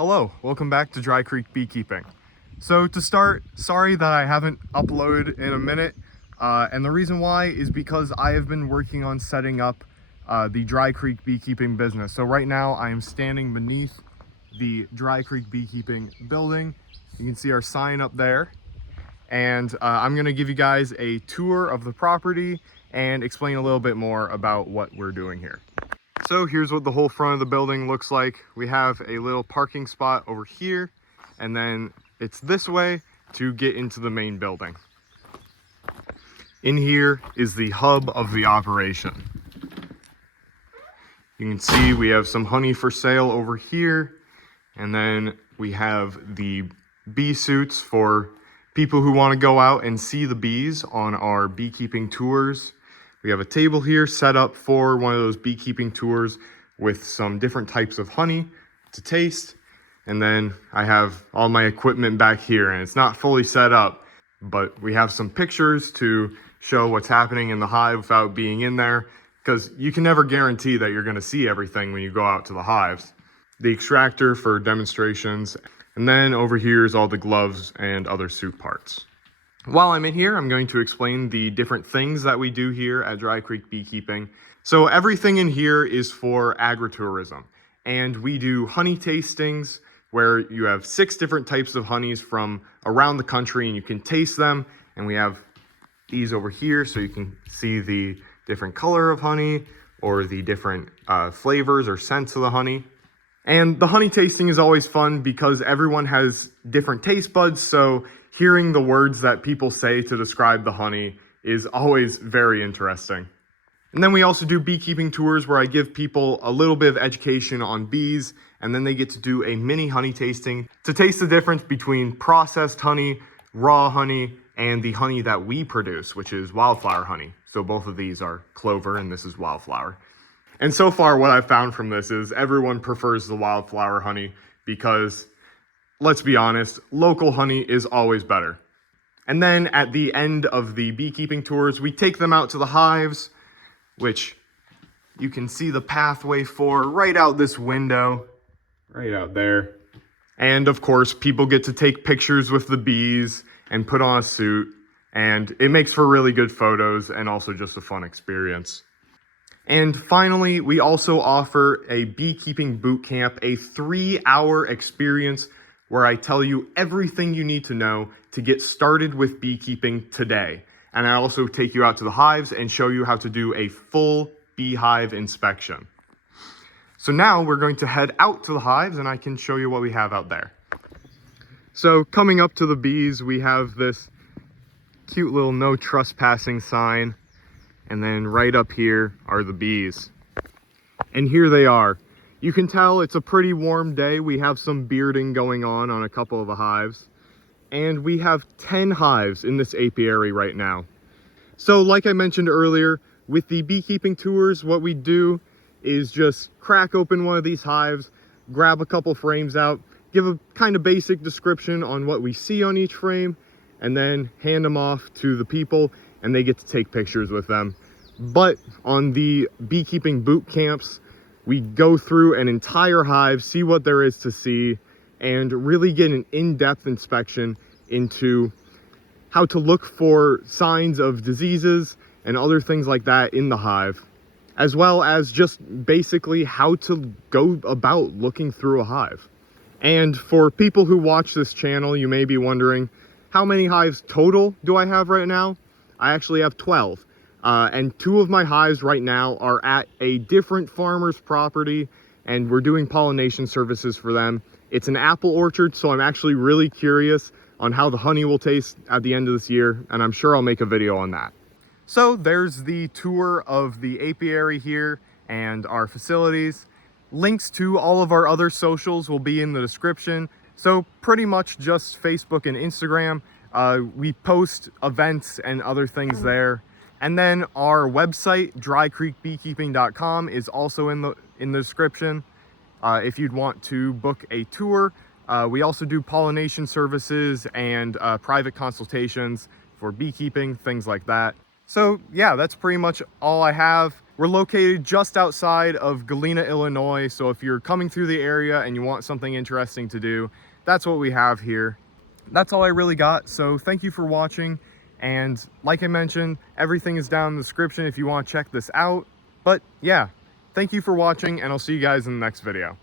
Hello, welcome back to Dry Creek Beekeeping. So to start, sorry that I haven't uploaded in a minute, and the reason why is because I have been working on setting up the Dry Creek Beekeeping business. So right now I am standing beneath the Dry Creek Beekeeping building. You can see our sign up there, and I'm gonna give you guys a tour of the property and explain a little bit more about what we're doing here. So here's what the whole front of the building looks like. We have a little parking spot over here, and then it's this way to get into the main building. In here is the hub of the operation. You can see we have some honey for sale over here, and then we have the bee suits for people who want to go out and see the bees on our beekeeping tours. We have a table here set up for one of those beekeeping tours with some different types of honey to taste. And then I have all my equipment back here, and it's not fully set up, but we have some pictures to show what's happening in the hive without being in there, because you can never guarantee that you're going to see everything when you go out to the hives. The extractor for demonstrations, and then over here is all the gloves and other suit parts. While I'm in here, I'm going to explain the different things that we do here at Dry Creek Beekeeping. So everything in here is for agritourism, and we do honey tastings where you have 6 different types of honeys from around the country and you can taste them. And we have these over here so you can see the different color of honey or the different flavors or scents of the honey. And the honey tasting is always fun because everyone has different taste buds, so hearing the words that people say to describe the honey is always very interesting. And then we also do beekeeping tours where I give people a little bit of education on bees, and then they get to do a mini honey tasting to taste the difference between processed honey, raw honey, and the honey that we produce, which is wildflower honey. So both of these are clover and this is wildflower. And so far what I've found from this is everyone prefers the wildflower honey because, let's be honest, local honey is always better. And then at the end of the beekeeping tours, we take them out to the hives, which you can see the pathway for right out this window, right out there. And of course, people get to take pictures with the bees and put on a suit, and it makes for really good photos and also just a fun experience. And finally, we also offer a beekeeping boot camp, a 3-hour experience where I tell you everything you need to know to get started with beekeeping today. And I also take you out to the hives and show you how to do a full beehive inspection. So now we're going to head out to the hives and I can show you what we have out there. So coming up to the bees, we have this cute little no trespassing sign. And then right up here are the bees. And here they are. You can tell it's a pretty warm day. We have some bearding going on a couple of the hives. And we have 10 hives in this apiary right now. So like I mentioned earlier, with the beekeeping tours, what we do is just crack open one of these hives, grab a couple frames out, give a kind of basic description on what we see on each frame, and then hand them off to the people and they get to take pictures with them. But on the beekeeping boot camps, we go through an entire hive, see what there is to see, and really get an in-depth inspection into how to look for signs of diseases and other things like that in the hive, as well as just basically how to go about looking through a hive. And for people who watch this channel, you may be wondering, how many hives total do I have right now? I actually have 12. And 2 of my hives right now are at a different farmer's property, and we're doing pollination services for them. It's an apple orchard, so I'm actually really curious on how the honey will taste at the end of this year, and I'm sure I'll make a video on that. So there's the tour of the apiary here and our facilities. Links to all of our other socials will be in the description. So pretty much just Facebook and Instagram. We post events and other things there. And then our website, drycreekbeekeeping.com, is also in the description if you'd want to book a tour. We also do pollination services and private consultations for beekeeping, things like that. So yeah, that's pretty much all I have. We're located just outside of Galena, Illinois. So if you're coming through the area and you want something interesting to do, that's what we have here. That's all I really got. So thank you for watching. And like I mentioned, everything is down in the description if you want to check this out. But yeah, thank you for watching, and I'll see you guys in the next video.